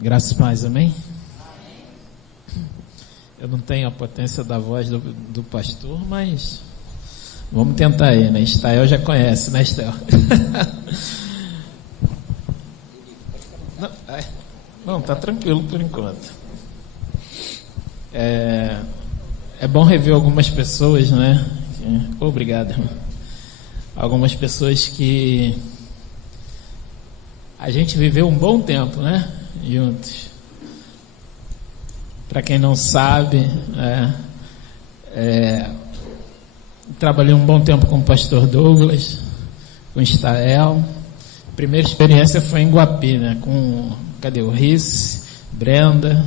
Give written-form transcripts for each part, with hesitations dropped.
Graças a Deus, amém? Eu não tenho a potência da voz do pastor, mas vamos tentar aí, né? Estael já conhece, né, Estael? Não, tá tranquilo por enquanto. É bom rever algumas pessoas, né? Obrigado, irmão. Algumas pessoas que a gente viveu um bom tempo, né? Juntos. Para quem não sabe, trabalhei um bom tempo com o pastor Douglas, com o Estael. Primeira experiência foi em Guapi, né? Cadê o Rice, Brenda,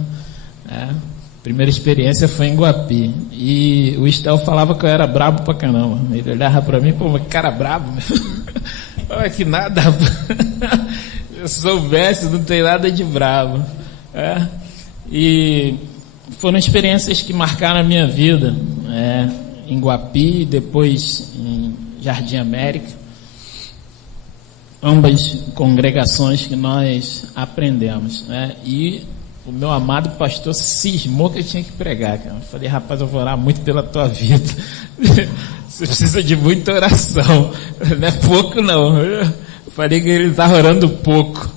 Primeira experiência foi em Guapi. E o Estael falava que eu era brabo pra caramba. Ele olhava pra mim, pô, que cara brabo. Olha que nada. Se eu soubesse, não tem nada de brabo. E foram experiências que marcaram a minha vida. Em Guapi, depois em Jardim América. Ambas congregações que nós aprendemos, E o meu amado pastor cismou que eu tinha que pregar, cara. Eu falei, rapaz, eu vou orar muito pela tua vida. Você precisa de muita oração. Não é pouco, não. Eu falei que ele estava orando pouco.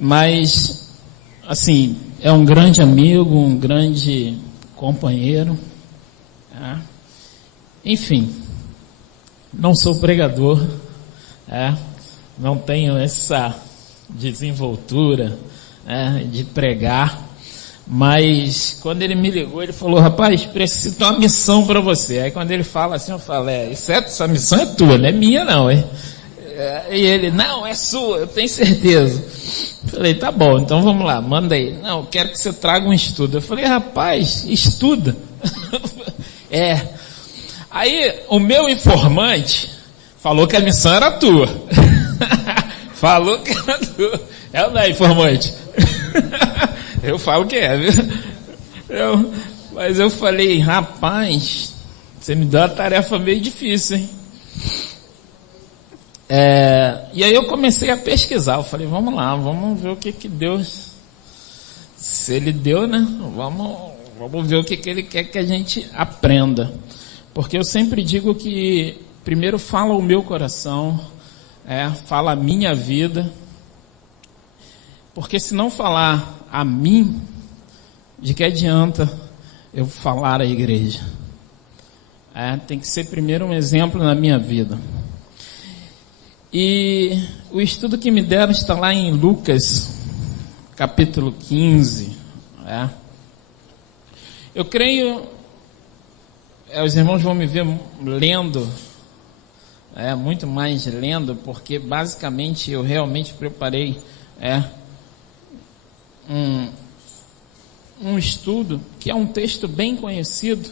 Mas, assim, é um grande amigo, um grande companheiro. Enfim, não sou pregador. Não tenho essa desenvoltura de pregar, mas quando ele me ligou, ele falou, rapaz, preciso de uma missão para você. Aí quando ele fala assim, eu falo, essa missão é tua, não é minha não, E ele, não, é sua, eu tenho certeza. Falei, tá bom, então vamos lá, manda aí. Não, eu quero que você traga um estudo. Eu falei, rapaz, estuda. Aí o meu informante falou que a missão era tua. Falou que era tua. É ou não é, informante? Eu falo que é, viu? Mas eu falei, rapaz, você me deu uma tarefa meio difícil, hein? E aí eu comecei a pesquisar. Eu falei, vamos lá, vamos ver o que Deus... Se Ele deu, né? Vamos ver o que Ele quer que a gente aprenda. Porque eu sempre digo que primeiro fala o meu coração, fala a minha vida, porque se não falar a mim, de que adianta eu falar à igreja? Tem que ser primeiro um exemplo na minha vida. E o estudo que me deram está lá em Lucas, capítulo 15. Eu creio, os irmãos vão me ver lendo, muito mais lendo, porque basicamente eu realmente preparei um estudo que é um texto bem conhecido,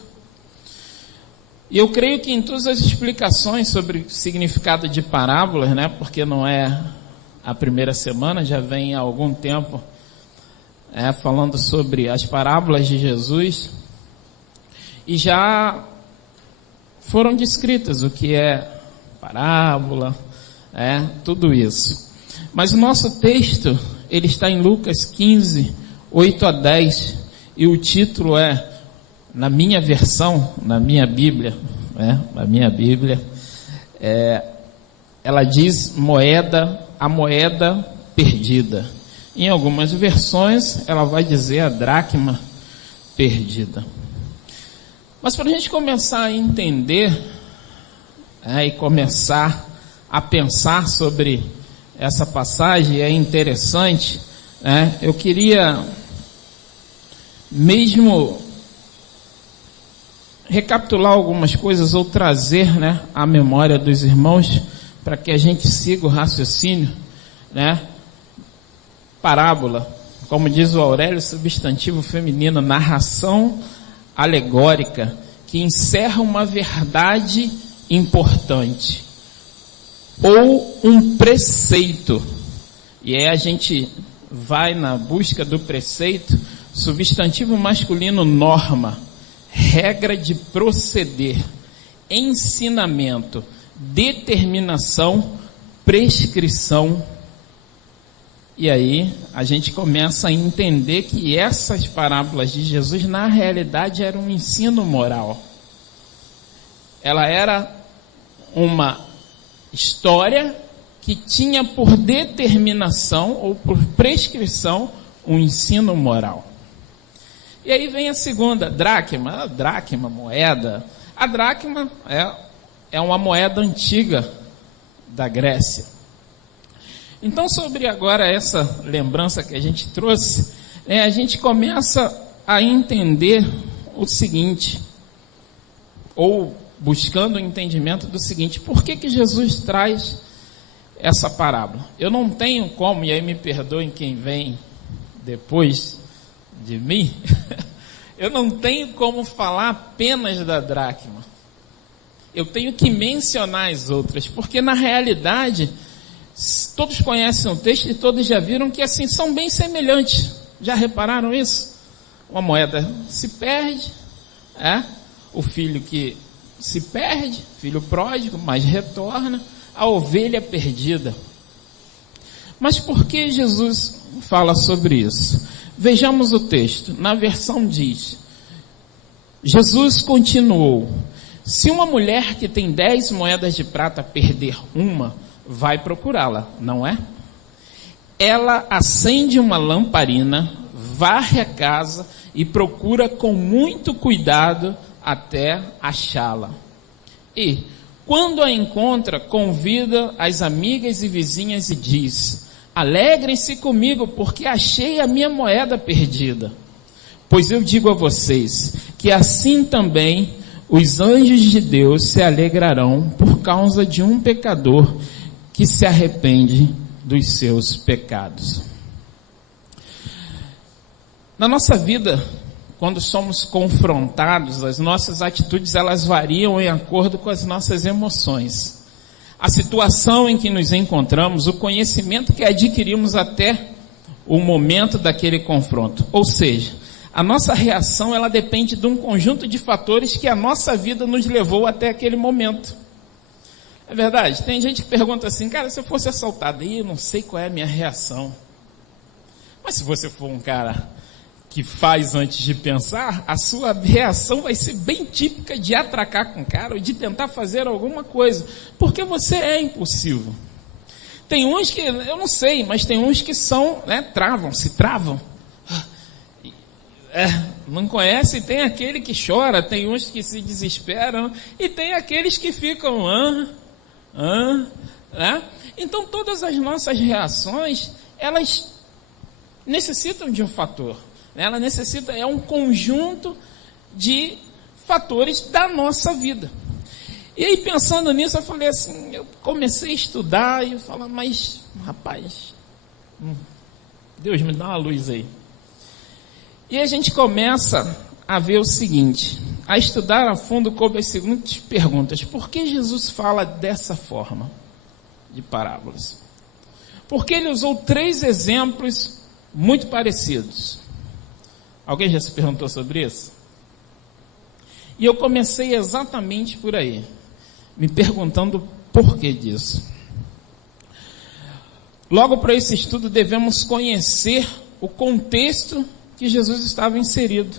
e eu creio que em todas as explicações sobre o significado de parábolas, porque não é a primeira semana, já vem há algum tempo falando sobre as parábolas de Jesus, e já foram descritas o que é parábola, tudo isso. Mas o nosso texto, ele está em Lucas 15, 8 a 10, e o título na minha versão, na minha Bíblia, ela diz a moeda perdida. Em algumas versões, ela vai dizer a dracma perdida. Mas para a gente começar a entender, e começar a pensar sobre essa passagem, é interessante, eu queria mesmo recapitular algumas coisas ou trazer à memória dos irmãos para que a gente siga o raciocínio, Parábola, como diz o Aurélio, substantivo feminino, narração alegórica que encerra uma verdade importante ou um preceito, e aí a gente vai na busca do preceito. Substantivo masculino, norma, regra de proceder, ensinamento, determinação, prescrição E aí a gente começa a entender que essas parábolas de Jesus, na realidade, eram um ensino moral. Ela era uma história que tinha por determinação ou por prescrição um ensino moral. E aí vem a segunda, dracma, moeda. A dracma é uma moeda antiga da Grécia. Então, sobre agora essa lembrança que a gente trouxe, a gente começa a entender o seguinte, ou buscando o entendimento do seguinte: por que Jesus traz essa parábola? Eu não tenho como, e aí me perdoem quem vem depois de mim, eu não tenho como falar apenas da dracma. Eu tenho que mencionar as outras, porque na realidade todos conhecem o texto e todos já viram que assim são bem semelhantes. Já repararam isso? Uma moeda se perde, o filho que se perde, filho pródigo, mas retorna, a ovelha perdida. Mas por que Jesus fala sobre isso? Vejamos o texto. Na versão diz: Jesus continuou: se uma mulher que tem 10 moedas de prata perder uma, vai procurá-la, não é? Ela acende uma lamparina, varre a casa e procura com muito cuidado até achá-la. E, quando a encontra, convida as amigas e vizinhas e diz: alegrem-se comigo, porque achei a minha moeda perdida. Pois eu digo a vocês, que assim também os anjos de Deus se alegrarão por causa de um pecador que se arrepende dos seus pecados. Na nossa vida, quando somos confrontados, as nossas atitudes elas variam em acordo com as nossas emoções. A situação em que nos encontramos, o conhecimento que adquirimos até o momento daquele confronto. Ou seja, a nossa reação ela depende de um conjunto de fatores que a nossa vida nos levou até aquele momento. É verdade, tem gente que pergunta assim: cara, se eu fosse assaltado, eu não sei qual é a minha reação. Mas se você for um cara que faz antes de pensar, a sua reação vai ser bem típica de atracar com o cara ou de tentar fazer alguma coisa, porque você é impulsivo. Tem uns que, eu não sei, mas tem uns que são, se travam. Não conhece, tem aquele que chora, tem uns que se desesperam, e tem aqueles que ficam, Então todas as nossas reações, elas necessitam de um fator. Ela necessita, é um conjunto de fatores da nossa vida. E aí pensando nisso, eu falei assim, eu comecei a estudar e eu falei, mas rapaz, Deus me dá uma luz aí. E a gente começa a ver o seguinte, a estudar a fundo como as seguintes perguntas: por que Jesus fala dessa forma de parábolas? Porque ele usou 3 exemplos muito parecidos. Alguém já se perguntou sobre isso? E eu comecei exatamente por aí, me perguntando o porquê disso. Logo para esse estudo devemos conhecer o contexto que Jesus estava inserido.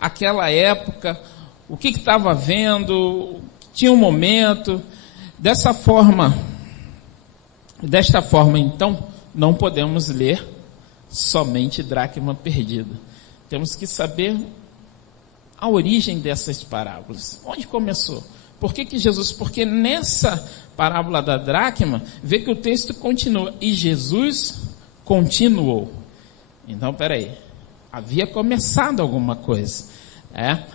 Aquela época, o que estava havendo, tinha um momento. Desta forma, então, não podemos ler somente dracma perdida. Temos que saber a origem dessas parábolas. Onde começou? Por que Jesus? Porque nessa parábola da dracma, vê que o texto continua. E Jesus continuou. Então, peraí. Havia começado alguma coisa.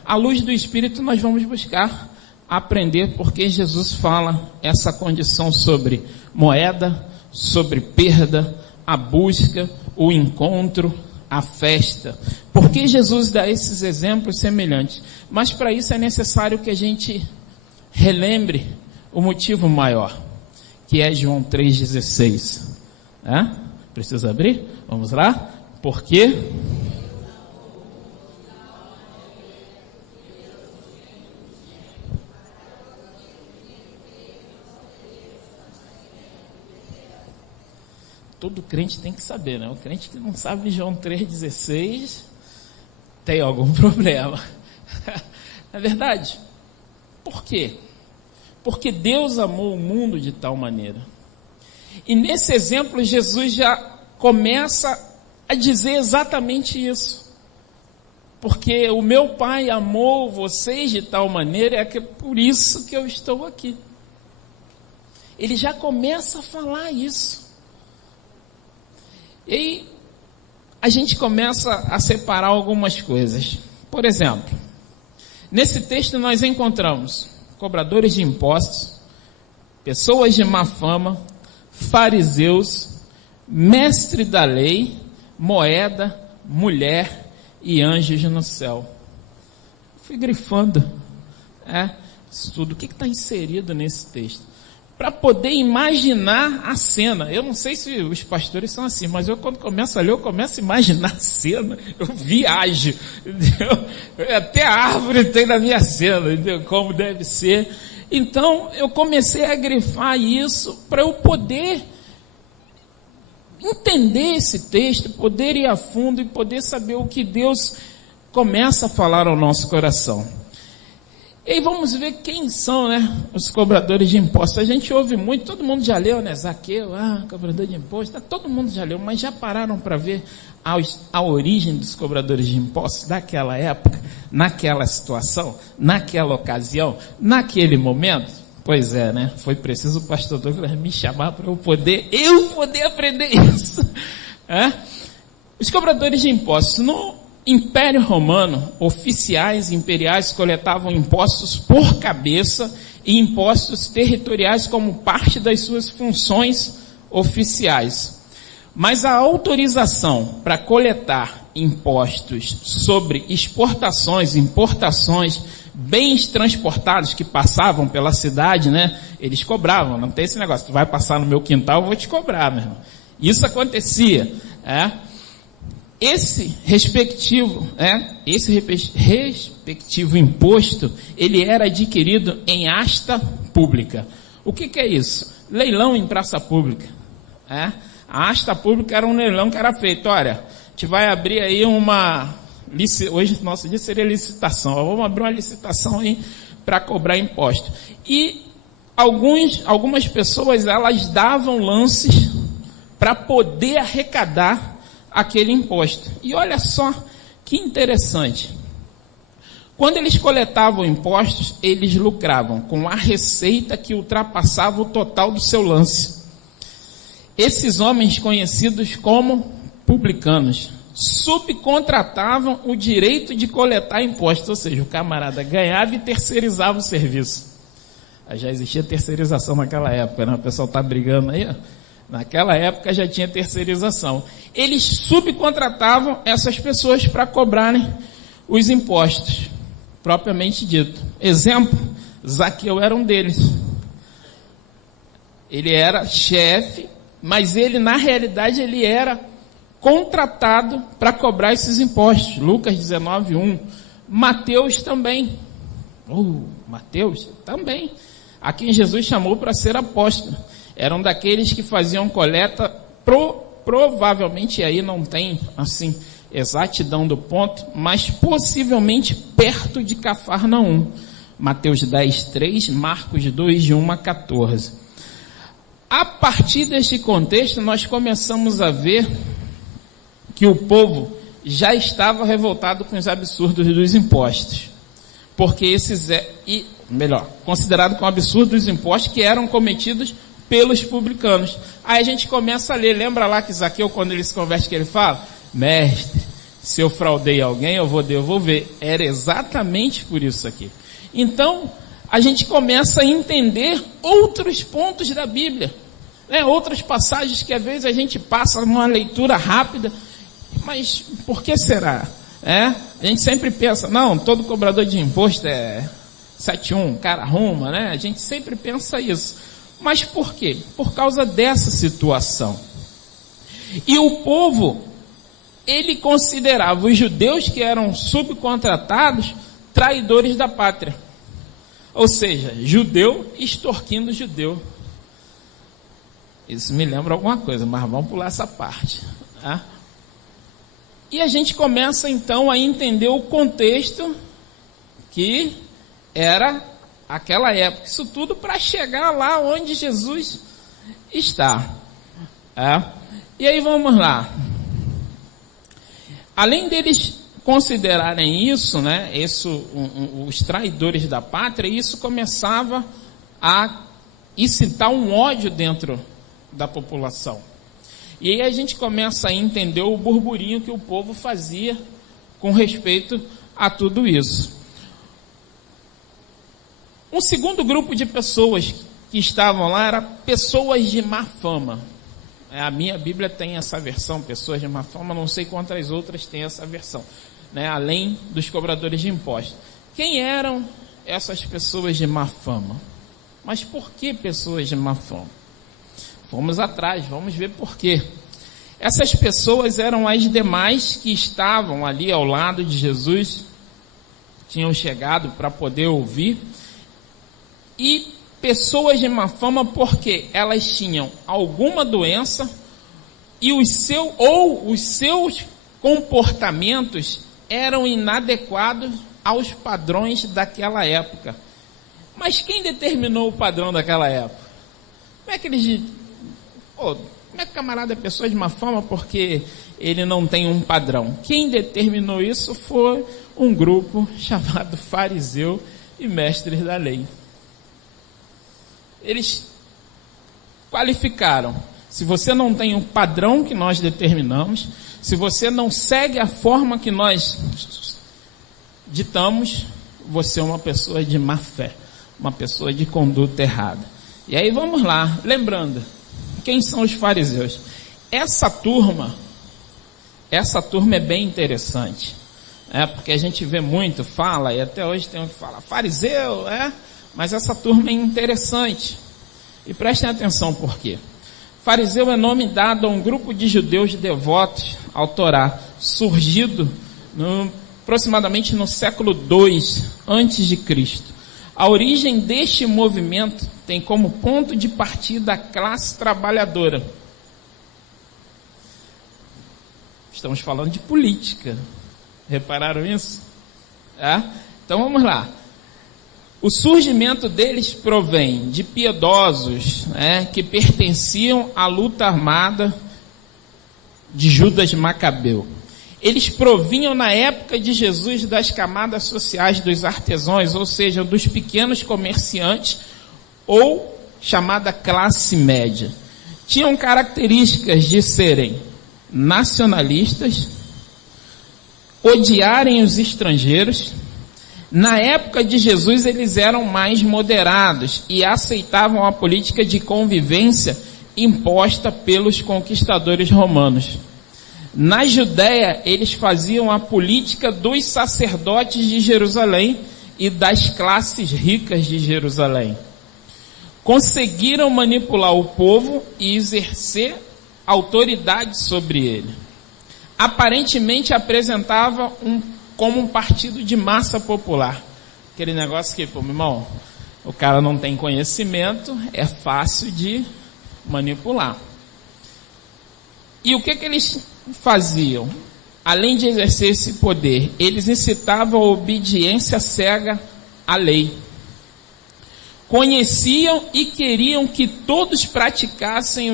À luz do Espírito, nós vamos buscar aprender porque Jesus fala essa condição sobre moeda, sobre perda, a busca, o encontro, a festa. Por que Jesus dá esses exemplos semelhantes? Mas para isso é necessário que a gente relembre o motivo maior, que é João 3,16. Precisa abrir? Vamos lá? Por quê? todo crente tem que saber, né? O crente que não sabe João 3,16 tem algum problema. Não é verdade? Por quê? Porque Deus amou o mundo de tal maneira. E nesse exemplo, Jesus já começa a dizer exatamente isso. Porque o meu Pai amou vocês de tal maneira, é por isso que eu estou aqui. Ele já começa a falar isso. E aí, a gente começa a separar algumas coisas. Por exemplo, nesse texto nós encontramos cobradores de impostos, pessoas de má fama, fariseus, mestre da lei, moeda, mulher e anjos no céu. Fui grifando isso tudo. O que está inserido nesse texto? Para poder imaginar a cena. Eu não sei se os pastores são assim, mas eu quando começo a ler, eu começo a imaginar a cena, eu viajo, entendeu? Até a árvore tem na minha cena, entendeu? Como deve ser. Então, eu comecei a grifar isso para eu poder entender esse texto, poder ir a fundo e poder saber o que Deus começa a falar ao nosso coração. E aí vamos ver quem são, os cobradores de impostos. A gente ouve muito, todo mundo já leu, Zaqueu, cobrador de impostos, todo mundo já leu, mas já pararam para ver a origem dos cobradores de impostos daquela época, naquela situação, naquela ocasião, naquele momento? Pois é, foi preciso o pastor Douglas me chamar para eu poder aprender isso. Os cobradores de impostos, no Império Romano, oficiais imperiais coletavam impostos por cabeça e impostos territoriais como parte das suas funções oficiais. Mas a autorização para coletar impostos sobre exportações, importações, bens transportados que passavam pela cidade, eles cobravam. Não tem esse negócio, tu vai passar no meu quintal, eu vou te cobrar, meu irmão. Isso acontecia, Esse respectivo imposto, ele era adquirido em asta pública. O que é isso? Leilão em praça pública. A asta pública era um leilão que era feito. Olha, a gente vai abrir aí hoje nosso dia seria licitação. Vamos abrir uma licitação aí para cobrar imposto. E algumas pessoas, elas davam lances para poder arrecadar aquele imposto. E olha só que interessante. Quando eles coletavam impostos, eles lucravam com a receita que ultrapassava o total do seu lance. Esses homens, conhecidos como publicanos, subcontratavam o direito de coletar impostos, ou seja, o camarada ganhava e terceirizava o serviço. Já existia terceirização naquela época, O pessoal está brigando aí, Naquela época já tinha terceirização. Eles subcontratavam essas pessoas para cobrarem os impostos, propriamente dito. Exemplo, Zaqueu era um deles. Ele era chefe, mas ele, na realidade, ele era contratado para cobrar esses impostos. Lucas 19:1. Mateus também. Mateus também. A quem Jesus chamou para ser apóstolo. Eram daqueles que faziam coleta, provavelmente, aí não tem, assim, exatidão do ponto, mas possivelmente perto de Cafarnaum. Mateus 10:3, Marcos 2, de 1 a 14. A partir deste contexto, nós começamos a ver que o povo já estava revoltado com os absurdos dos impostos. Porque considerado como absurdos os impostos que eram cometidos pelos publicanos. Aí a gente começa a ler, lembra lá que Zaqueu, quando ele se converte, que ele fala, mestre, se eu fraudei alguém, eu vou devolver. Era exatamente por isso aqui. Então, a gente começa a entender outros pontos da Bíblia, outras passagens que às vezes a gente passa numa leitura rápida, mas por que será? A gente sempre pensa, não, todo cobrador de imposto é 7-1, cara arruma, A gente sempre pensa isso. Mas por quê? Por causa dessa situação. E o povo, ele considerava os judeus que eram subcontratados traidores da pátria. Ou seja, judeu extorquindo judeu. Isso me lembra alguma coisa, mas vamos pular essa parte. Tá? E a gente começa então a entender o contexto que era aquela época. Isso tudo para chegar lá onde Jesus está. E aí vamos lá. Além deles considerarem isso, né, os traidores da pátria, isso começava a incitar um ódio dentro da população. E aí a gente começa a entender o burburinho que o povo fazia com respeito a tudo isso. Um segundo grupo de pessoas que estavam lá era pessoas de má fama. A minha Bíblia tem essa versão, pessoas de má fama, não sei quantas outras têm essa versão, né? Além dos cobradores de impostos. Quem eram essas pessoas de má fama? Mas por que pessoas de má fama? Vamos atrás, vamos ver por quê. Essas pessoas eram as demais que estavam ali ao lado de Jesus, tinham chegado para poder ouvir, e pessoas de má fama porque elas tinham alguma doença e os seus comportamentos eram inadequados aos padrões daquela época. Mas quem determinou o padrão daquela época? Como é que eles... como é que o camarada é pessoa de má fama porque ele não tem um padrão? Quem determinou isso foi um grupo chamado fariseu e mestres da lei. Eles qualificaram: se você não tem um padrão que nós determinamos, se você não segue a forma que nós ditamos, você é uma pessoa de má fé, uma pessoa de conduta errada. E aí vamos lá, lembrando, quem são os fariseus? Essa turma é bem interessante, porque a gente vê muito, fala, e até hoje tem um que fala, fariseu, mas essa turma é interessante. E prestem atenção por quê. Fariseu é nome dado a um grupo de judeus devotos ao Torá, surgido aproximadamente no século II a.C. A origem deste movimento tem como ponto de partida a classe trabalhadora. Estamos falando de política. Repararam isso? Então vamos lá. O surgimento deles provém de piedosos, que pertenciam à luta armada de Judas Macabeu. Eles provinham na época de Jesus das camadas sociais dos artesãos, ou seja, dos pequenos comerciantes ou chamada classe média. Tinham características de serem nacionalistas, odiarem os estrangeiros. Na época de Jesus eles eram mais moderados e aceitavam a política de convivência imposta pelos conquistadores romanos. Na Judéia eles faziam a política dos sacerdotes de Jerusalém e das classes ricas de Jerusalém. Conseguiram manipular o povo e exercer autoridade sobre ele. Aparentemente apresentava como um partido de massa popular. Aquele negócio que, meu irmão, o cara não tem conhecimento, é fácil de manipular. E o que eles faziam? Além de exercer esse poder, eles incitavam a obediência cega à lei. Conheciam e queriam que todos praticassem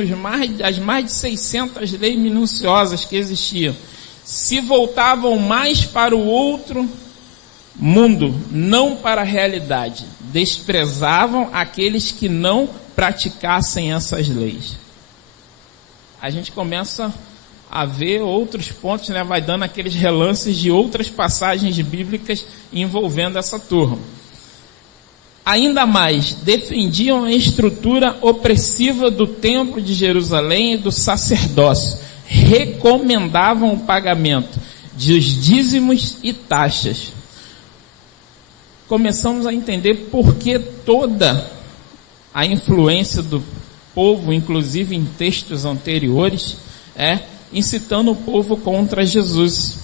as mais de 600 leis minuciosas que existiam. Se voltavam mais para o outro mundo, não para a realidade. Desprezavam aqueles que não praticassem essas leis. A gente começa a ver outros pontos, vai dando aqueles relances de outras passagens bíblicas envolvendo essa turma. Ainda mais, defendiam a estrutura opressiva do templo de Jerusalém e do sacerdócio. Recomendavam o pagamento de dízimos e taxas. Começamos a entender por que toda a influência do povo, inclusive em textos anteriores, incitando o povo contra Jesus.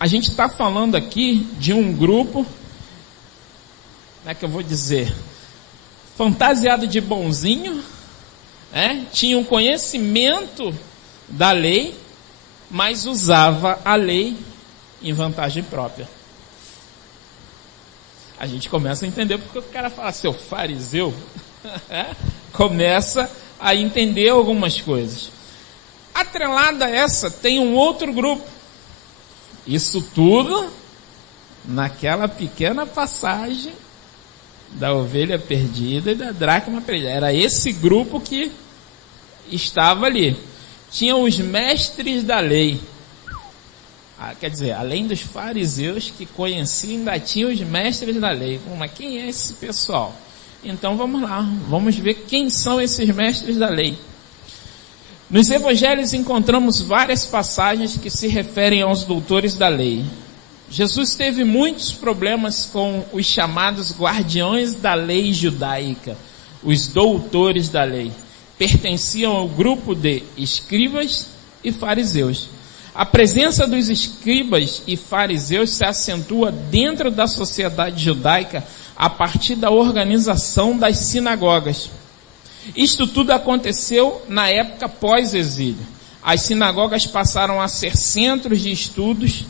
A gente está falando aqui de um grupo, que eu vou dizer, fantasiado de bonzinho, tinham conhecimento da lei, mas usava a lei em vantagem própria. A gente começa a entender porque o cara fala, seu fariseu, começa a entender algumas coisas. Atrelada a essa, tem um outro grupo. Isso tudo naquela pequena passagem da ovelha perdida e da dracma perdida. Era esse grupo que estava ali. Tinham os mestres da lei. Quer dizer, além dos fariseus que conheciam, ainda tinham os mestres da lei. Mas quem é esse pessoal? Então vamos lá, vamos ver quem são esses mestres da lei. Nos evangelhos encontramos várias passagens que se referem aos doutores da lei. Jesus teve muitos problemas com os chamados guardiões da lei judaica, os doutores da lei. Pertenciam ao grupo de escribas e fariseus. A presença dos escribas e fariseus se acentua dentro da sociedade judaica a partir da organização das sinagogas. Isto tudo aconteceu na época pós-exílio. As sinagogas passaram a ser centros de estudos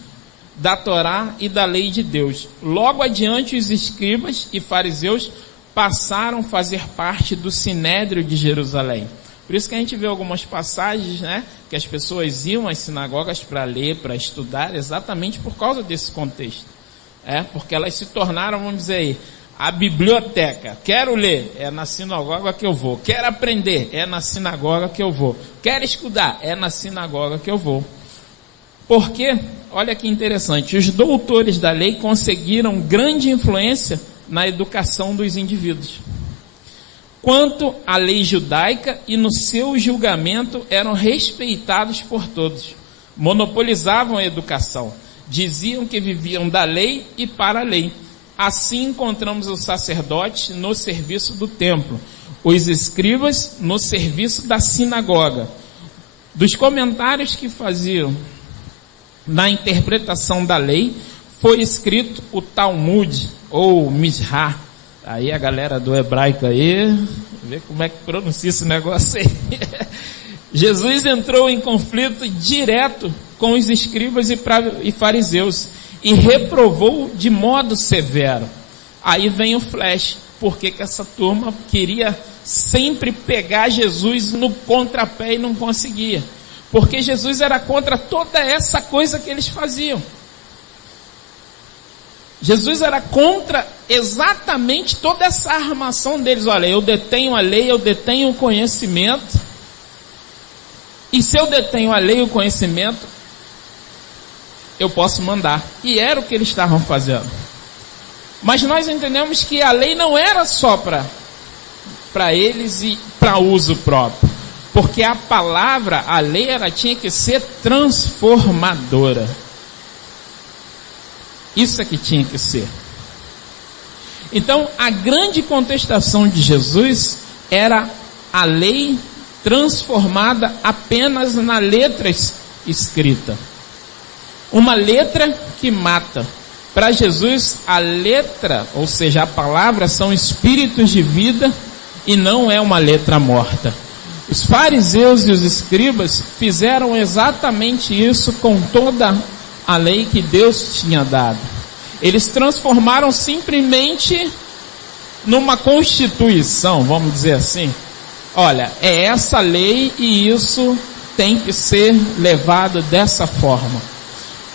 da Torá e da lei de Deus. Logo adiante, os escribas e fariseus passaram a fazer parte do Sinédrio de Jerusalém. Por isso que a gente vê algumas passagens, que as pessoas iam às sinagogas para ler, para estudar, exatamente por causa desse contexto. Porque elas se tornaram, vamos dizer aí, a biblioteca. Quero ler, é na sinagoga que eu vou. Quero aprender, é na sinagoga que eu vou. Quero estudar, é na sinagoga que eu vou. Porque, olha que interessante, os doutores da lei conseguiram grande influência na educação dos indivíduos. Quanto à lei judaica e no seu julgamento eram respeitados por todos. Monopolizavam a educação. Diziam que viviam da lei e para a lei. Assim encontramos os sacerdotes no serviço do templo, os escribas no serviço da sinagoga. Dos comentários que faziam na interpretação da lei, foi escrito o Talmud, ou Mishnah. Aí a galera do hebraico aí, vê como é que pronuncia esse negócio aí. Jesus entrou em conflito direto com os escribas e fariseus e reprovou de modo severo. Aí vem o flash, porque que essa turma queria sempre pegar Jesus no contrapé e não conseguia. Porque Jesus era contra toda essa coisa que eles faziam. Jesus era contra exatamente toda essa armação deles. Olha, eu detenho a lei, eu detenho o conhecimento. E se eu detenho a lei e o conhecimento, eu posso mandar. E era o que eles estavam fazendo. Mas nós entendemos que a lei não era só para eles e para uso próprio. Porque a palavra, a lei, ela tinha que ser transformadora. Isso é que tinha que ser. Então, a grande contestação de Jesus era a lei transformada apenas na letra escrita. Uma letra que mata. Para Jesus, a letra, ou seja, a palavra, são espíritos de vida e não é uma letra morta. Os fariseus e os escribas fizeram exatamente isso com toda a lei que Deus tinha dado. Eles transformaram simplesmente numa constituição, vamos dizer assim. Olha, é essa lei e isso tem que ser levado dessa forma.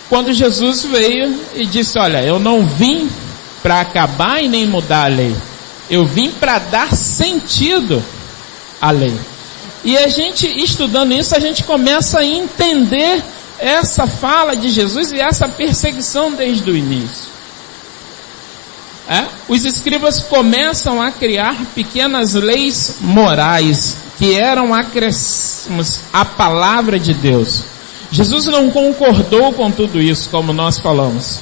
Quando Jesus veio e disse, olha, eu não vim para acabar e nem mudar a lei. Eu vim para dar sentido à lei. E a gente, estudando isso, a gente começa a entender essa fala de Jesus e essa perseguição desde o início. Os escribas começam a criar pequenas leis morais que eram acréscimos à palavra de Deus. Jesus não concordou com tudo isso, como nós falamos.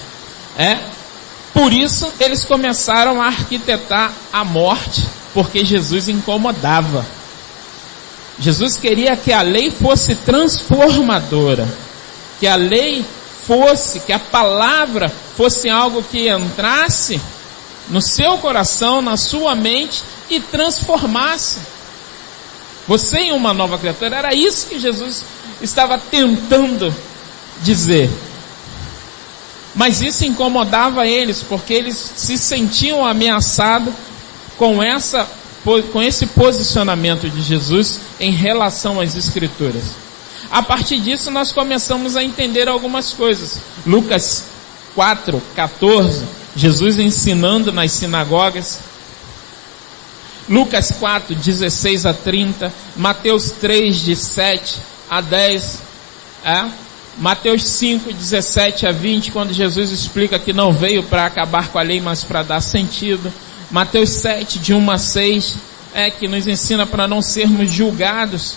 Por isso, eles começaram a arquitetar a morte, porque Jesus incomodava. Jesus queria que a lei fosse transformadora, que a lei fosse, que a palavra fosse algo que entrasse no seu coração, na sua mente e transformasse você em uma nova criatura. Era isso que Jesus estava tentando dizer. Mas isso incomodava eles, porque eles se sentiam ameaçados com esse posicionamento de Jesus em relação às Escrituras. A partir disso nós começamos a entender algumas coisas. Lucas 4:14, Jesus ensinando nas sinagogas. Lucas 4:16-30, Mateus 3:7-10, Mateus 5:17-20, quando Jesus explica que não veio para acabar com a lei, mas para dar sentido. Mateus 7:1-6, que nos ensina para não sermos julgados,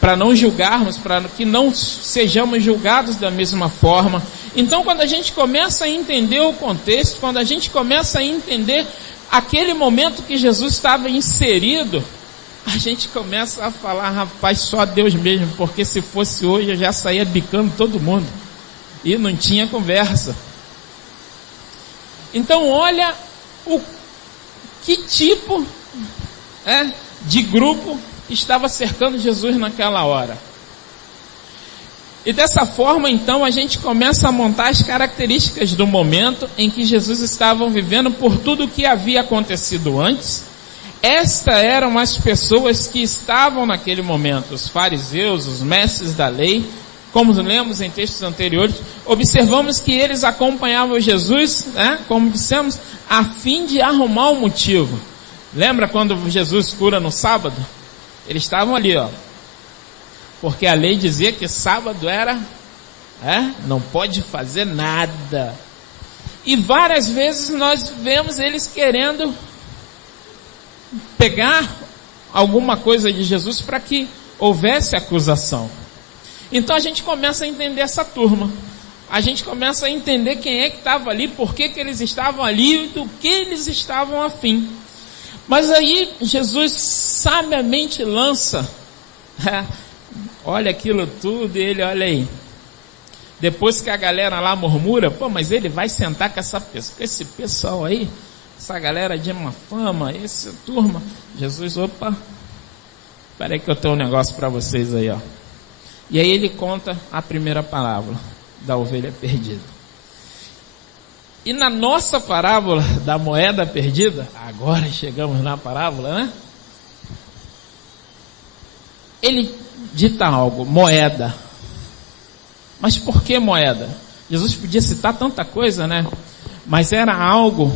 para não julgarmos, para que não sejamos julgados da mesma forma. Então, quando a gente começa a entender o contexto, quando a gente começa a entender aquele momento que Jesus estava inserido, a gente começa a falar, rapaz, só Deus mesmo, porque se fosse hoje eu já saía bicando todo mundo, e não tinha conversa. Então olha que tipo de grupo estava cercando Jesus naquela hora. E dessa forma, então, a gente começa a montar as características do momento em que Jesus estava vivendo por tudo o que havia acontecido antes. Estas eram as pessoas que estavam naquele momento, os fariseus, os mestres da lei. Como lemos em textos anteriores, observamos que eles acompanhavam Jesus, como dissemos, a fim de arrumar um motivo. Lembra quando Jesus cura no sábado? Eles estavam ali, porque a lei dizia que sábado era, não pode fazer nada. E várias vezes nós vemos eles querendo pegar alguma coisa de Jesus para que houvesse acusação. Então a gente começa a entender essa turma. A gente começa a entender quem é que estava ali, por que eles estavam ali e do que eles estavam afim. Mas aí Jesus sabiamente lança, olha aquilo tudo e ele olha aí. Depois que a galera lá murmura, mas ele vai sentar com esse pessoal aí, essa galera de má fama, essa turma. Jesus, espera aí que eu tenho um negócio para vocês aí, E aí ele conta a primeira parábola da ovelha perdida. E na nossa parábola da moeda perdida, agora chegamos na parábola, ele dita algo, moeda. Mas por que moeda? Jesus podia citar tanta coisa, Mas era algo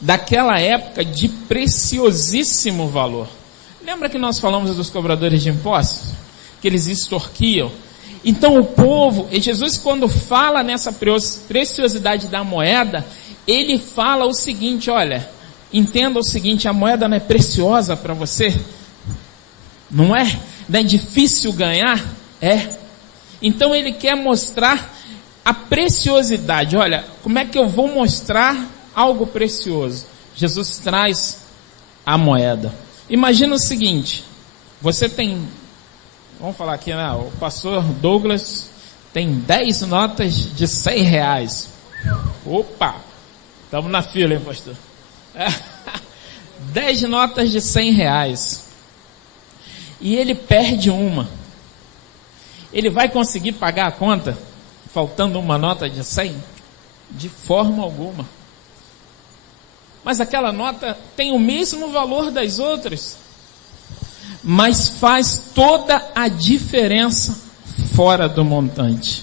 daquela época de preciosíssimo valor. Lembra que nós falamos dos cobradores de impostos? Que eles extorquiam. Então o povo, e Jesus quando fala nessa preciosidade da moeda, ele fala o seguinte, olha, entenda o seguinte, a moeda não é preciosa para você? Não é? Não é difícil ganhar? Então ele quer mostrar a preciosidade. Olha, como é que eu vou mostrar algo precioso? Jesus traz a moeda. Imagina o seguinte, você tem... Vamos falar aqui, o pastor Douglas tem 10 notas de R$100. Opa! Estamos na fila, hein, pastor? 10 notas de R$100. E ele perde uma. Ele vai conseguir pagar a conta, faltando uma nota de 100? De forma alguma. Mas aquela nota tem o mesmo valor das outras. Mas faz toda a diferença fora do montante.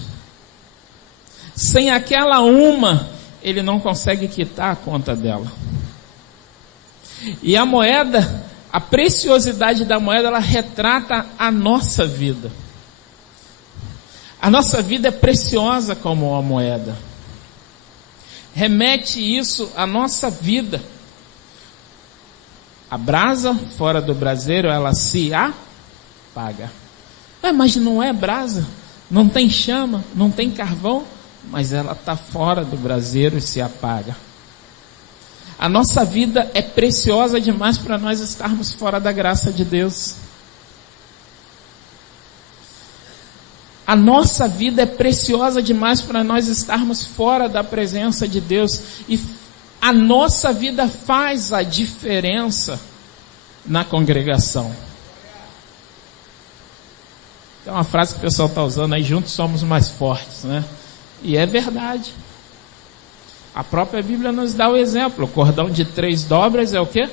Sem aquela uma, ele não consegue quitar a conta dela. E a moeda, a preciosidade da moeda, ela retrata a nossa vida. A nossa vida é preciosa como a moeda. Remete isso à nossa vida. A brasa fora do braseiro, ela se apaga. Mas não é brasa, não tem chama, não tem carvão, mas ela está fora do braseiro e se apaga. A nossa vida é preciosa demais para nós estarmos fora da graça de Deus. A nossa vida é preciosa demais para nós estarmos fora da presença de Deus. E A nossa vida faz a diferença na congregação. Tem uma frase que o pessoal está usando aí, juntos somos mais fortes, né? E é verdade. A própria Bíblia nos dá o exemplo. O cordão de 3 dobras é o quê?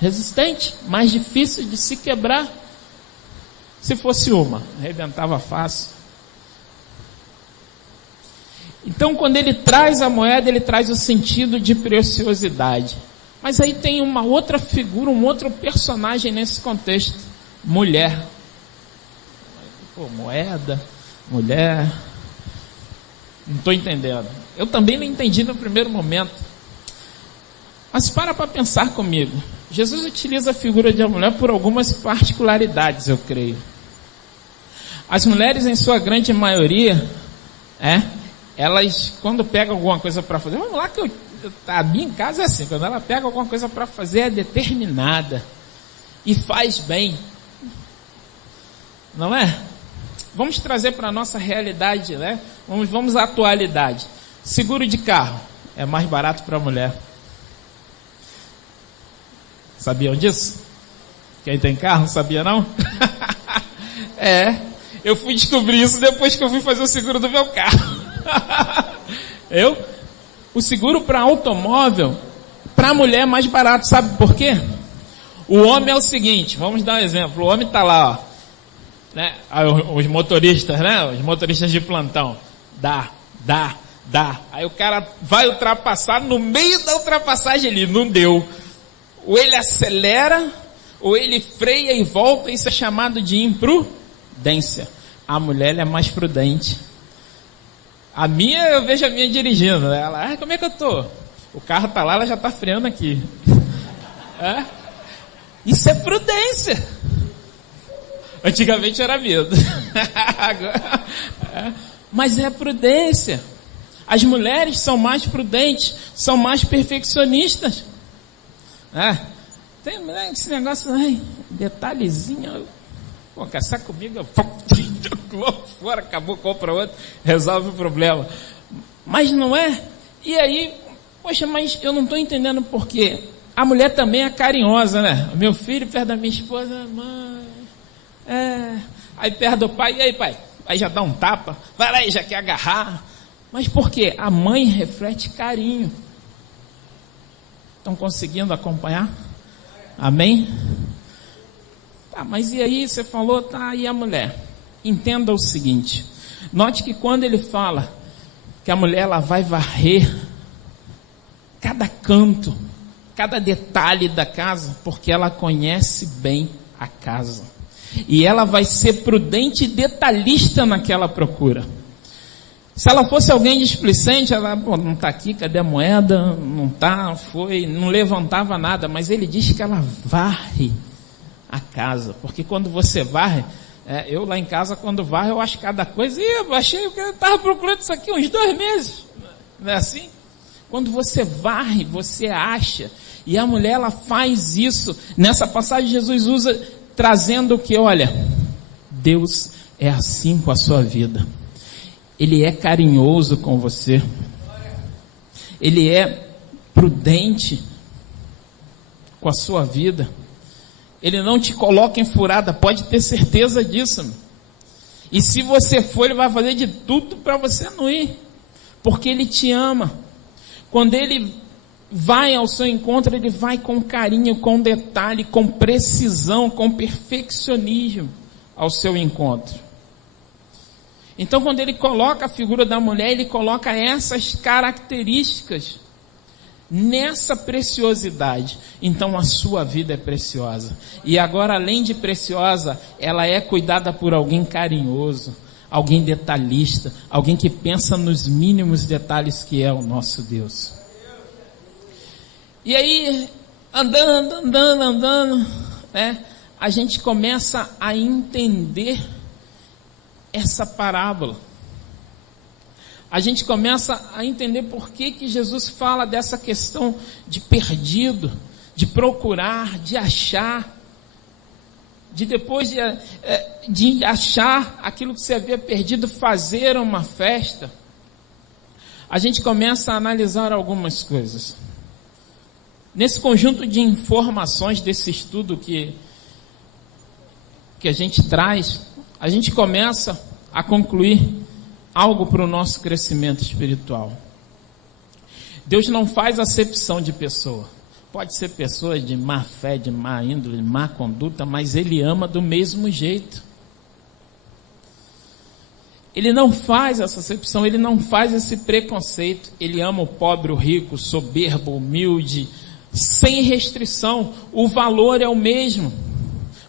Resistente, mais difícil de se quebrar. Se fosse uma, arrebentava fácil. Então, quando ele traz a moeda, ele traz o sentido de preciosidade. Mas aí tem uma outra figura, um outro personagem nesse contexto. Mulher. Pô, moeda, mulher. Não estou entendendo. Eu também não entendi no primeiro momento. Mas para pensar comigo. Jesus utiliza a figura de uma mulher por algumas particularidades, eu creio. As mulheres, em sua grande maioria, elas, quando pegam alguma coisa para fazer, vamos lá que a minha em casa é assim, quando ela pega alguma coisa para fazer, é determinada. E faz bem. Não é? Vamos trazer para a nossa realidade, né? Vamos à atualidade. Seguro de carro é mais barato para a mulher. Sabiam disso? Quem tem carro, não sabia não? Eu fui descobrir isso depois que eu fui fazer o seguro do meu carro. O seguro para automóvel, para a mulher é mais barato, sabe por quê? O homem é o seguinte, vamos dar um exemplo, o homem está lá, ó, né? Os motoristas, né? Os motoristas de plantão, dá. Aí o cara vai ultrapassar, no meio da ultrapassagem ele não deu. Ou ele acelera, ou ele freia e volta, isso é chamado de imprudência. A mulher ela é mais prudente. A minha, eu vejo a minha dirigindo, ela, como é que eu tô? O carro tá lá, ela já tá freando aqui. Isso é prudência. Antigamente era medo. Agora, mas é prudência. As mulheres são mais prudentes, são mais perfeccionistas. Tem esse negócio, detalhezinho, pô, caçar comigo, fora, acabou, compra outro, resolve o problema. Mas não é? E aí, poxa, mas eu não estou entendendo por quê. A mulher também é carinhosa, né? Meu filho perto da minha esposa, mãe, aí perto do pai, e aí pai? Aí já dá um tapa, vai lá e já quer agarrar. Mas por quê? A mãe reflete carinho. Estão conseguindo acompanhar? Amém? Tá, mas e aí, você falou, tá, e a mulher? Entenda o seguinte, note que quando ele fala que a mulher ela vai varrer cada canto, cada detalhe da casa, porque ela conhece bem a casa. E ela vai ser prudente e detalhista naquela procura. Se ela fosse alguém displicente, ela, não está aqui, cadê a moeda? Não está, foi, não levantava nada, mas ele diz que ela varre a casa, porque quando você varre, eu lá em casa, quando varre, eu acho cada coisa, eu achei que eu estava procurando isso aqui uns 2 meses, não é assim? Quando você varre, você acha, e a mulher, ela faz isso, nessa passagem Jesus usa, trazendo o que, olha, Deus é assim com a sua vida. Ele é carinhoso com você. Ele é prudente com a sua vida. Ele não te coloca em furada, pode ter certeza disso. E se você for, ele vai fazer de tudo para você não ir. Porque ele te ama. Quando ele vai ao seu encontro, ele vai com carinho, com detalhe, com precisão, com perfeccionismo ao seu encontro. Então, quando ele coloca a figura da mulher, ele coloca essas características nessa preciosidade. Então, a sua vida é preciosa. E agora, além de preciosa, ela é cuidada por alguém carinhoso, alguém detalhista, alguém que pensa nos mínimos detalhes que é o nosso Deus. E aí, andando, a gente começa a entender essa parábola. A gente começa a entender por que Jesus fala dessa questão de perdido, de procurar, de achar, de depois de achar aquilo que você havia perdido, fazer uma festa. a gente começa a analisar algumas coisas. Nesse conjunto de informações desse estudo que a gente traz, a gente começa a concluir algo para o nosso crescimento espiritual. Deus não faz acepção de pessoa. Pode ser pessoa de má fé, de má índole, de má conduta, mas Ele ama do mesmo jeito. Ele não faz essa acepção, Ele não faz esse preconceito. Ele ama o pobre, o rico, o soberbo, o humilde, sem restrição. O valor é o mesmo,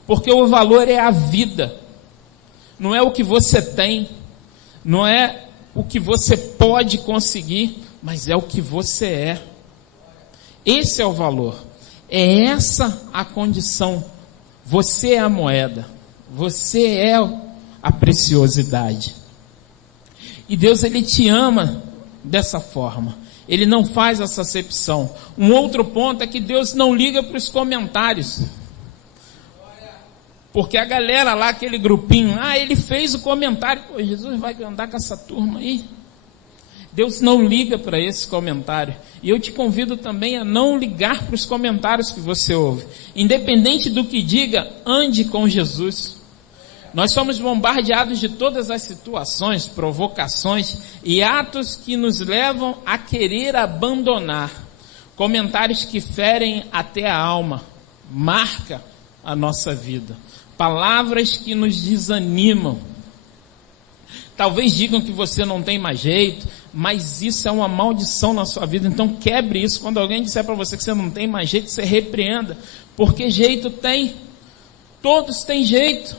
porque o valor é a vida. Não é o que você tem, não é o que você pode conseguir, mas é o que você é. Esse é o valor, é essa a condição. Você é a moeda, você é a preciosidade. E Deus, Ele te ama dessa forma. Ele não faz essa acepção. Um outro ponto é que Deus não liga para os comentários. Porque a galera lá, aquele grupinho, ele fez o comentário, pô, Jesus vai andar com essa turma aí. Deus não liga para esse comentário. E eu te convido também a não ligar para os comentários que você ouve. Independente do que diga, ande com Jesus. Nós somos bombardeados de todas as situações, provocações e atos que nos levam a querer abandonar. Comentários que ferem até a alma, marca a nossa vida. Palavras que nos desanimam. Talvez digam que você não tem mais jeito, mas isso é uma maldição na sua vida. Então quebre isso. Quando alguém disser para você que você não tem mais jeito, você repreenda. Porque jeito tem. Todos têm jeito.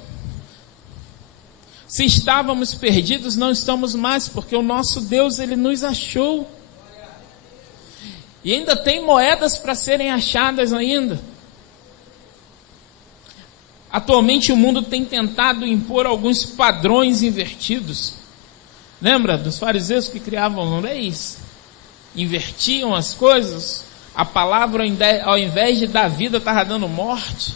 Se estávamos perdidos, não estamos mais, porque o nosso Deus, Ele nos achou. E ainda tem moedas para serem achadas ainda. Atualmente o mundo tem tentado impor alguns padrões invertidos. Lembra dos fariseus que criavam leis? Invertiam as coisas. A palavra, ao invés de dar vida, estava dando morte.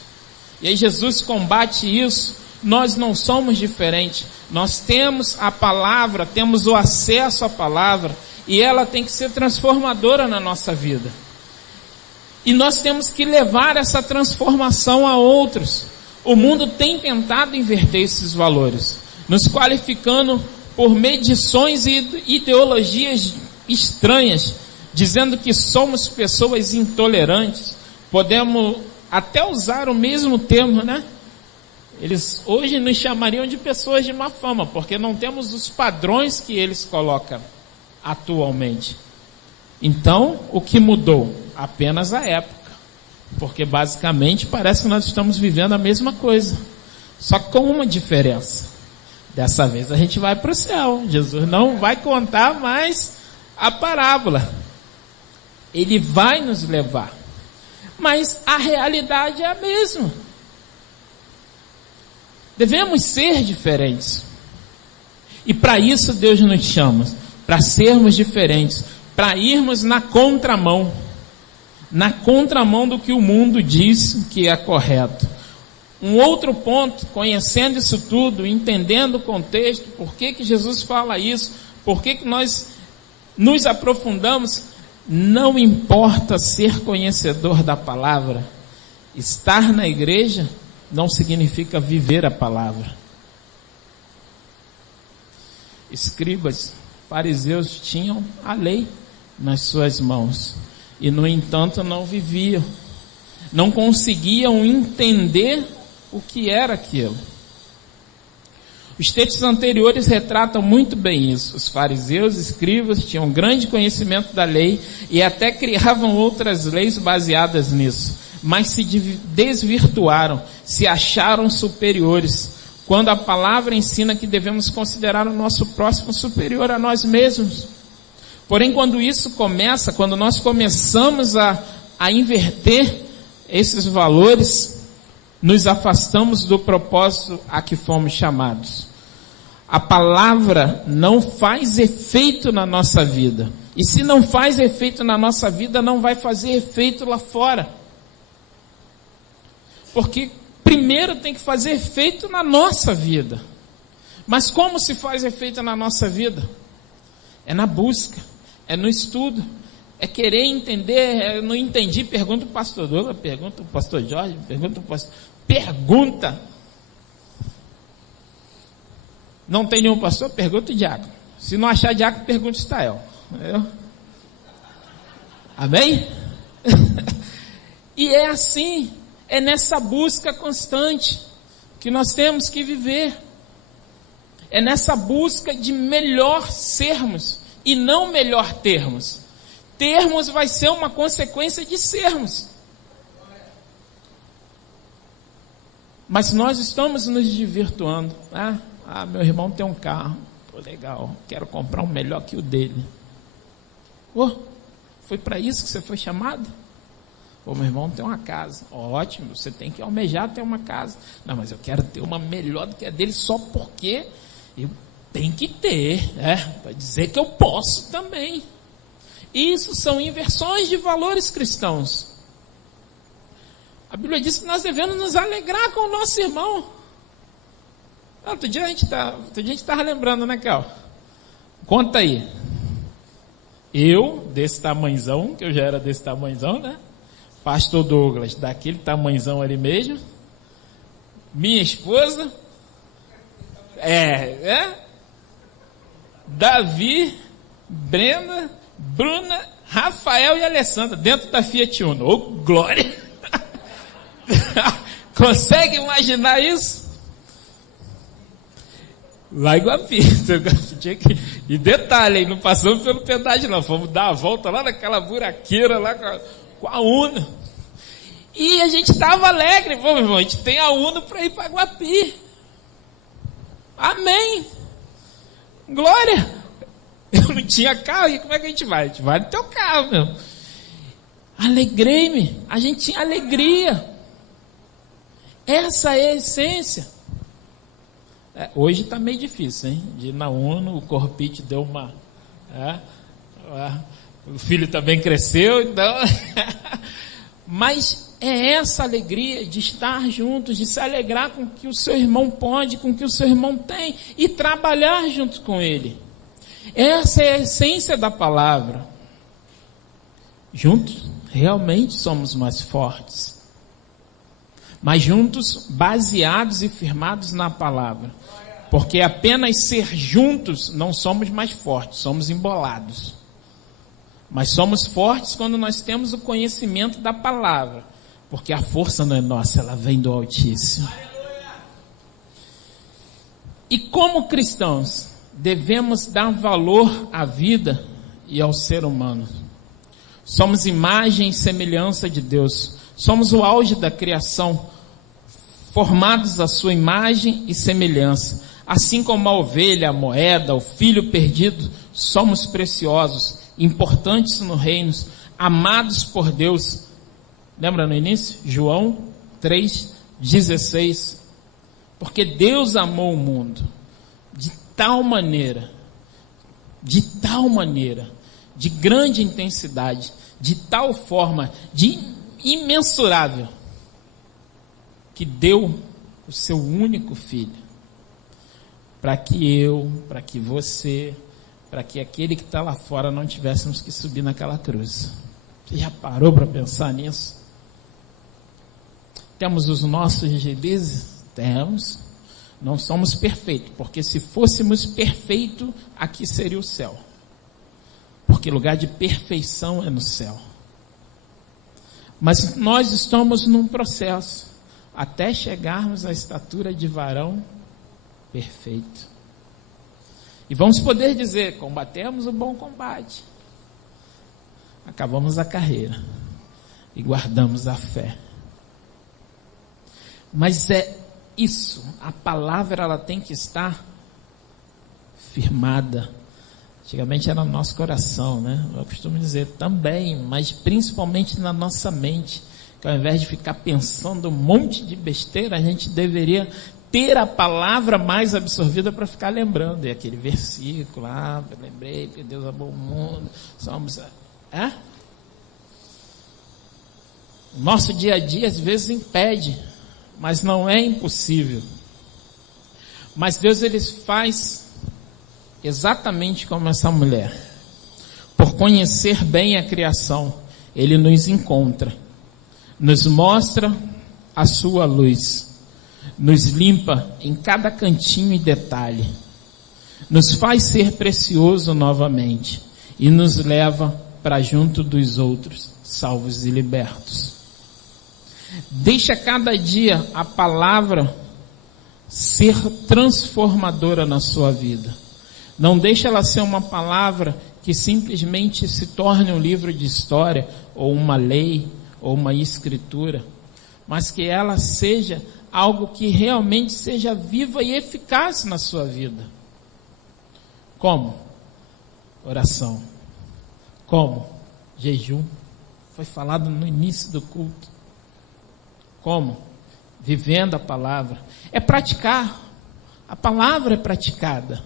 E aí Jesus combate isso. Nós não somos diferentes. Nós temos a palavra, temos o acesso à palavra. E ela tem que ser transformadora na nossa vida. E nós temos que levar essa transformação a outros. O mundo tem tentado inverter esses valores, nos qualificando por medições e ideologias estranhas, dizendo que somos pessoas intolerantes. Podemos até usar o mesmo termo, né? Eles hoje nos chamariam de pessoas de má fama, porque não temos os padrões que eles colocam atualmente. Então, o que mudou? Apenas a época. Porque basicamente parece que nós estamos vivendo a mesma coisa, só com uma diferença. Dessa vez a gente vai para o céu. Jesus não vai contar mais a parábola. Ele vai nos levar. Mas a realidade é a mesma. Devemos ser diferentes. E para isso Deus nos chama, para sermos diferentes, para irmos na contramão. Na contramão do que o mundo diz que é correto. Um outro ponto, conhecendo isso tudo, entendendo o contexto, por que Jesus fala isso, por que nós nos aprofundamos, não importa ser conhecedor da palavra. Estar na igreja não significa viver a palavra. Escribas, fariseus tinham a lei nas suas mãos. E, no entanto, não viviam. Não conseguiam entender o que era aquilo. Os textos anteriores retratam muito bem isso. Os fariseus, escribas, tinham grande conhecimento da lei e até criavam outras leis baseadas nisso. Mas se desvirtuaram, se acharam superiores. Quando a palavra ensina que devemos considerar o nosso próximo superior a nós mesmos. Porém, quando isso começa, quando nós começamos a inverter esses valores, nos afastamos do propósito a que fomos chamados. A palavra não faz efeito na nossa vida. E se não faz efeito na nossa vida, não vai fazer efeito lá fora. Porque primeiro tem que fazer efeito na nossa vida. Mas como se faz efeito na nossa vida? É na busca. é no estudo, é querer entender. Eu não entendi, pergunta o pastor Douglas, pergunta o pastor Jorge, pergunta o pastor... Pergunta! Não tem nenhum pastor? Pergunta o diácono. Se não achar diácono, pergunta o Estael. Entendeu? Amém? E é assim, é nessa busca constante que nós temos que viver. É nessa busca de melhor sermos e não melhor termos. Termos vai ser uma consequência de sermos. Mas nós estamos nos desvirtuando. Meu irmão tem um carro. Pô, legal, quero comprar um melhor que o dele. Foi para isso que você foi chamado? Meu irmão tem uma casa. Ótimo, você tem que almejar ter uma casa. Não, mas eu quero ter uma melhor do que a dele só porque eu tenho que ter, para dizer que eu posso também. Isso são inversões de valores cristãos. A Bíblia diz que nós devemos nos alegrar com o nosso irmão. Outro dia a gente estava lembrando, né, Cal? Conta aí. Eu, desse tamanzão, que eu já era desse tamanzão, né? Pastor Douglas, daquele tamanzão ali mesmo. Minha esposa. Davi, Brenda, Bruna, Rafael e Alessandra, dentro da Fiat Uno. Glória! Consegue imaginar isso? Lá em Guapi. E detalhe, não passamos pelo pedágio não, fomos dar a volta lá naquela buraqueira lá com a Uno. E a gente estava alegre, meu irmão, a gente tem a Uno para ir para Guapi. Amém. Glória. Eu não tinha carro, e como é que a gente vai? A gente vai no teu carro, meu. Alegrei-me, a gente tinha alegria. Essa é a essência. Hoje está meio difícil, hein? De ir na Uno, o corpite deu uma... o filho também cresceu, então... Mas é essa alegria de estar juntos, de se alegrar com o que o seu irmão pode, com o que o seu irmão tem, e trabalhar junto com ele. Essa é a essência da palavra. Juntos, realmente somos mais fortes. Mas juntos, baseados e firmados na palavra. Porque apenas ser juntos, não somos mais fortes, somos embolados. Mas somos fortes quando nós temos o conhecimento da palavra. Porque a força não é nossa, ela vem do Altíssimo. E como cristãos, devemos dar valor à vida e ao ser humano. Somos imagem e semelhança de Deus. Somos o auge da criação, formados à sua imagem e semelhança. Assim como a ovelha, a moeda, o filho perdido, somos preciosos, importantes no reino, amados por Deus. Lembra no início? João 3,16. Porque Deus amou o mundo de tal maneira, de grande intensidade, de tal forma, de imensurável, que deu o seu único filho, para que eu, para que você, para que aquele que está lá fora não tivéssemos que subir naquela cruz. Você já parou para pensar nisso? Temos os nossos gibis? Temos. Não somos perfeitos, porque se fôssemos perfeitos, aqui seria o céu. Porque lugar de perfeição é no céu. Mas nós estamos num processo, até chegarmos à estatura de varão perfeito. E vamos poder dizer, combatemos o bom combate, acabamos a carreira e guardamos a fé. Mas é isso, a palavra ela tem que estar firmada. Antigamente era no nosso coração, né? Eu costumo dizer também, mas principalmente na nossa mente, que ao invés de ficar pensando um monte de besteira, a gente deveria ter a palavra mais absorvida para ficar lembrando. E aquele versículo, eu lembrei que Deus amou o mundo, somos... Nosso dia a dia às vezes impede, mas não é impossível. Mas Deus ele faz exatamente como essa mulher. conhecer bem a criação, Ele nos encontra, nos mostra a sua luz, nos limpa em cada cantinho e detalhe, nos faz ser precioso novamente e nos leva para junto dos outros, salvos e libertos. Deixa cada dia a palavra ser transformadora na sua vida. Não deixa ela ser uma palavra que simplesmente se torne um livro de história, ou uma lei, ou uma escritura, mas que ela seja algo que realmente seja viva e eficaz na sua vida. Como? Oração. Como? Jejum. Foi falado no início do culto. Como? Vivendo a palavra. É praticar. A palavra é praticada.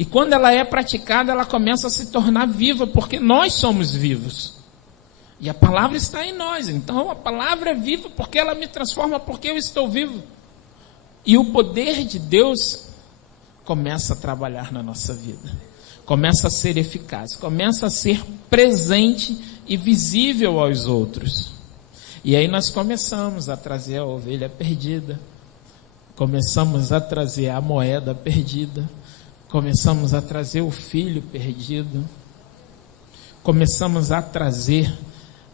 E quando ela é praticada, ela começa a se tornar viva, porque nós somos vivos. E a palavra está em nós. Então a palavra é viva porque ela me transforma, porque eu estou vivo. E o poder de Deus começa a trabalhar na nossa vida. Começa a ser eficaz. Começa a ser presente e visível aos outros. E aí nós começamos a trazer a ovelha perdida. Começamos a trazer a moeda perdida. Começamos a trazer o filho perdido. Começamos a trazer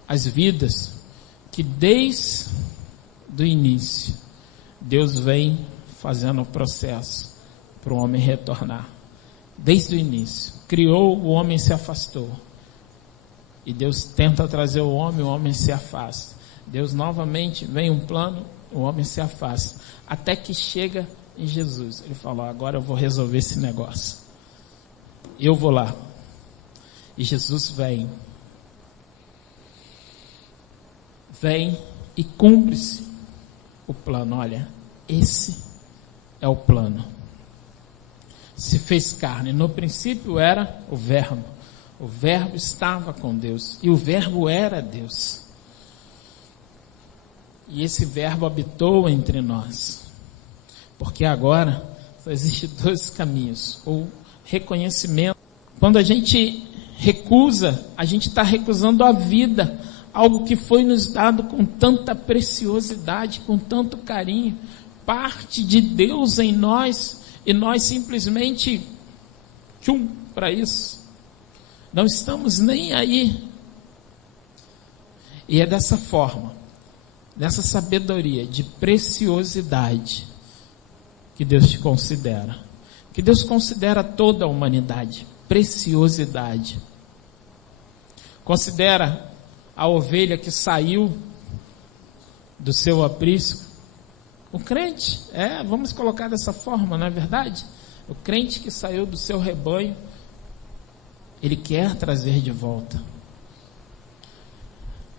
as vidas que desde o início Deus vem fazendo o processo para o homem retornar. Desde o início. Criou, o homem se afastou. E Deus tenta trazer o homem se afasta. Deus novamente vem um plano, o homem se afasta. Até que chega em Jesus. Ele falou, agora eu vou resolver esse negócio. Eu vou lá. E Jesus vem. Vem e cumpre-se o plano. Olha, esse é o plano. Se fez carne. No princípio era o Verbo. O Verbo estava com Deus. E o Verbo era Deus. E esse Verbo habitou entre nós. Porque agora só existem dois caminhos. O reconhecimento. Quando a gente recusa, a gente está recusando a vida. Algo que foi nos dado com tanta preciosidade, com tanto carinho. Parte de Deus em nós. E nós simplesmente para isso. Não estamos nem aí. E é dessa forma, dessa sabedoria, de preciosidade, que Deus te considera. Que Deus considera toda a humanidade. Preciosidade. Considera a ovelha que saiu do seu aprisco. O crente, vamos colocar dessa forma, não é verdade? O crente que saiu do seu rebanho, ele quer trazer de volta.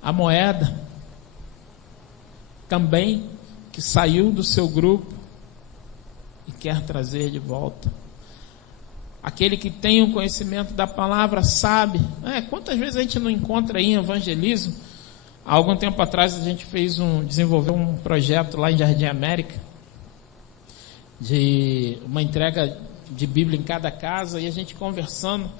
A moeda, também, que saiu do seu grupo e quer trazer de volta. Aquele que tem o conhecimento da palavra sabe. Quantas vezes a gente não encontra aí em evangelismo? Há algum tempo atrás a gente desenvolveu um projeto lá em Jardim América, de uma entrega de Bíblia em cada casa, e a gente conversando.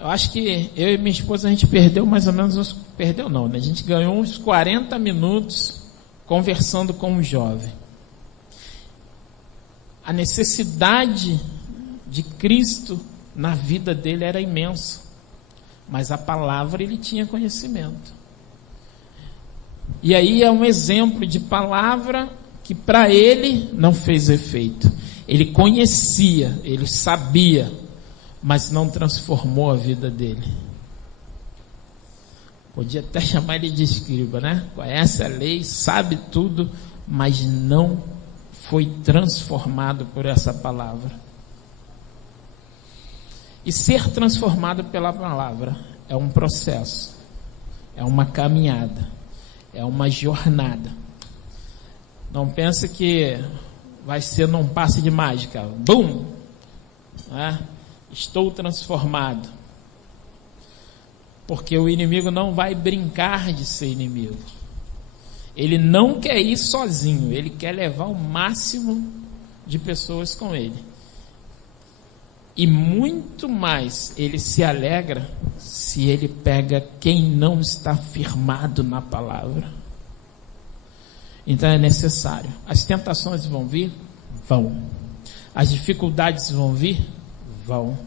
Eu acho que eu e minha esposa a gente perdeu mais ou menos a gente ganhou uns 40 minutos conversando com um jovem. A necessidade de Cristo na vida dele era imensa, mas a palavra ele tinha conhecimento. E aí é um exemplo de palavra que para ele não fez efeito. Ele conhecia, ele sabia, mas não transformou a vida dele. Podia até chamar ele de escriba, né? Conhece a lei, sabe tudo, mas não foi transformado por essa palavra. E ser transformado pela palavra é um processo, é uma caminhada, é uma jornada. Não pense que vai ser num passe de mágica. Bum! Estou transformado. Porque o inimigo não vai brincar de ser inimigo. Ele não quer ir sozinho. Ele quer levar o máximo de pessoas com ele. E muito mais ele se alegra se ele pega quem não está firmado na palavra. Então é necessário. As tentações vão vir? Vão. As dificuldades vão vir? Vão.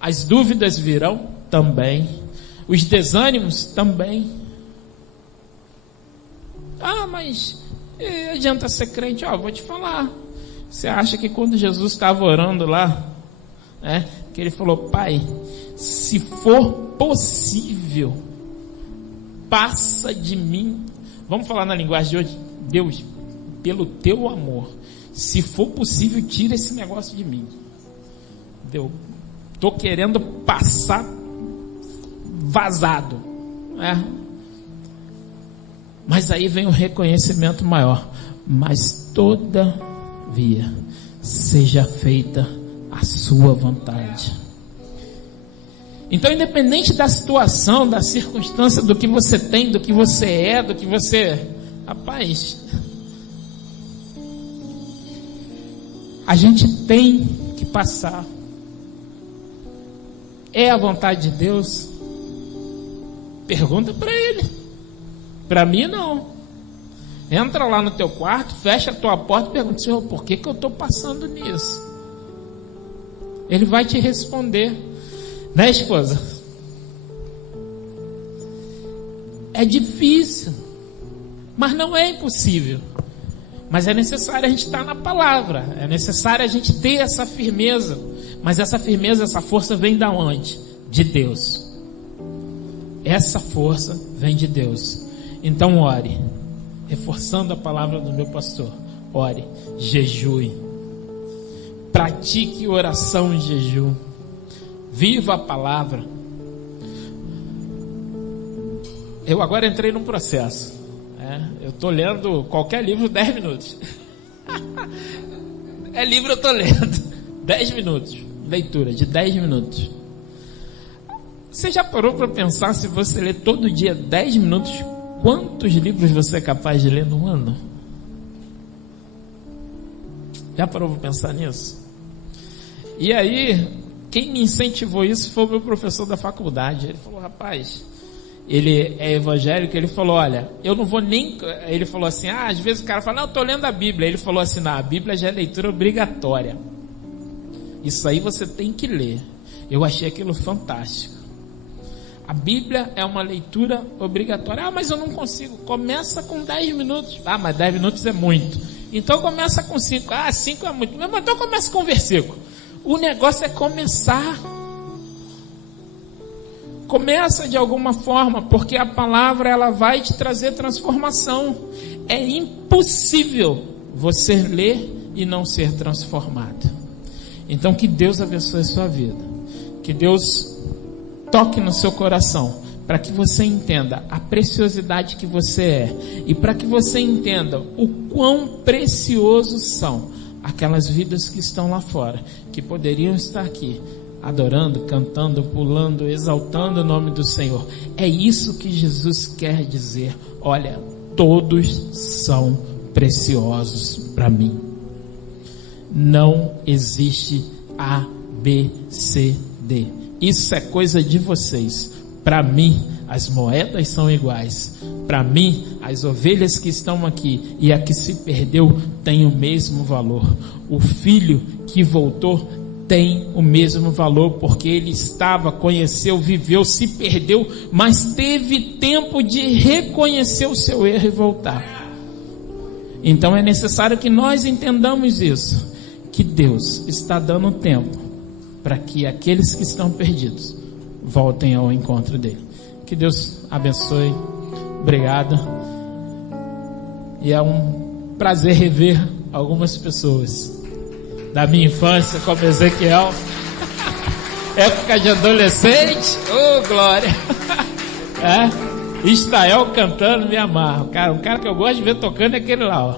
As dúvidas virão? Também. Os desânimos? Também. Ah, mas adianta ser crente? Vou te falar. Você acha que quando Jesus estava orando lá, que ele falou: Pai, se for possível, passa de mim. Vamos falar na linguagem de hoje. Deus, pelo teu amor, se for possível, tira esse negócio de mim. Eu estou querendo passar vazado. Mas aí vem o reconhecimento maior. Mas todavia, seja feita a sua vontade. Então, independente da situação, da circunstância, do que você tem, do que você é, do que você... Rapaz, a gente tem que passar. É a vontade de Deus? Pergunta para Ele. Para mim, não. Entra lá no teu quarto, fecha a tua porta e pergunta: Senhor, por que eu estou passando nisso? Ele vai te responder. Né, esposa? É difícil, mas não é impossível. Mas é necessário a gente estar na palavra. É necessário a gente ter essa firmeza. Mas essa firmeza, essa força vem da onde? De Deus. Essa força vem de Deus. Então ore. Reforçando a palavra do meu pastor. Ore, jejue. Pratique oração em jejum. Viva a palavra. Eu agora entrei num processo. Eu estou lendo qualquer livro 10 minutos. Livro eu estou lendo 10 minutos. Leitura de 10 minutos. Você já parou para pensar, se você ler todo dia 10 minutos, quantos livros você é capaz de ler no ano? Já parou para pensar nisso? E aí, quem me incentivou isso foi o meu professor da faculdade. Ele falou: rapaz, ele é evangélico. Ele falou: olha, eu não vou nem... Ele falou assim: às vezes o cara fala: não, eu estou lendo a Bíblia. Ele falou assim: não, a Bíblia já é leitura obrigatória. Isso aí você tem que ler. Eu achei aquilo fantástico. A Bíblia é uma leitura obrigatória. Mas eu não consigo. Começa com 10 minutos. Mas 10 minutos é muito. Então começa com 5. 5 é muito. Mas então começa com um versículo. O negócio é começar. Começa de alguma forma, porque a palavra ela vai te trazer transformação. É impossível você ler e não ser transformado. Então que Deus abençoe a sua vida. Que Deus toque no seu coração, para que você entenda a preciosidade que você é, e para que você entenda o quão preciosos são aquelas vidas que estão lá fora, que poderiam estar aqui, adorando, cantando, pulando, exaltando o nome do Senhor. É isso que Jesus quer dizer. Olha, todos são preciosos para mim. Não existe A, B, C, D. Isso é coisa de vocês. Para mim, as moedas são iguais. Para mim, as ovelhas que estão aqui e a que se perdeu têm o mesmo valor. O filho que voltou tem o mesmo valor, porque ele estava, conheceu, viveu, se perdeu, mas teve tempo de reconhecer o seu erro e voltar. Então é necessário que nós entendamos isso, que Deus está dando tempo para que aqueles que estão perdidos voltem ao encontro dele. Que Deus abençoe. Obrigado. E é um prazer rever algumas pessoas da minha infância, como Ezequiel, época de adolescente. Glória. Israel cantando, me amarro. Um cara que eu gosto de ver tocando é aquele lá, ó.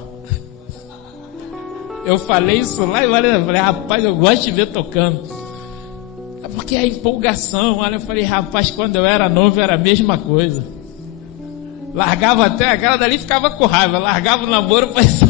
Eu falei isso lá e eu falei: rapaz, eu gosto de ver tocando. Porque é empolgação. Olha, eu falei: rapaz, quando eu era novo era a mesma coisa. Largava até, aquela dali ficava com raiva. Largava o namoro, parecia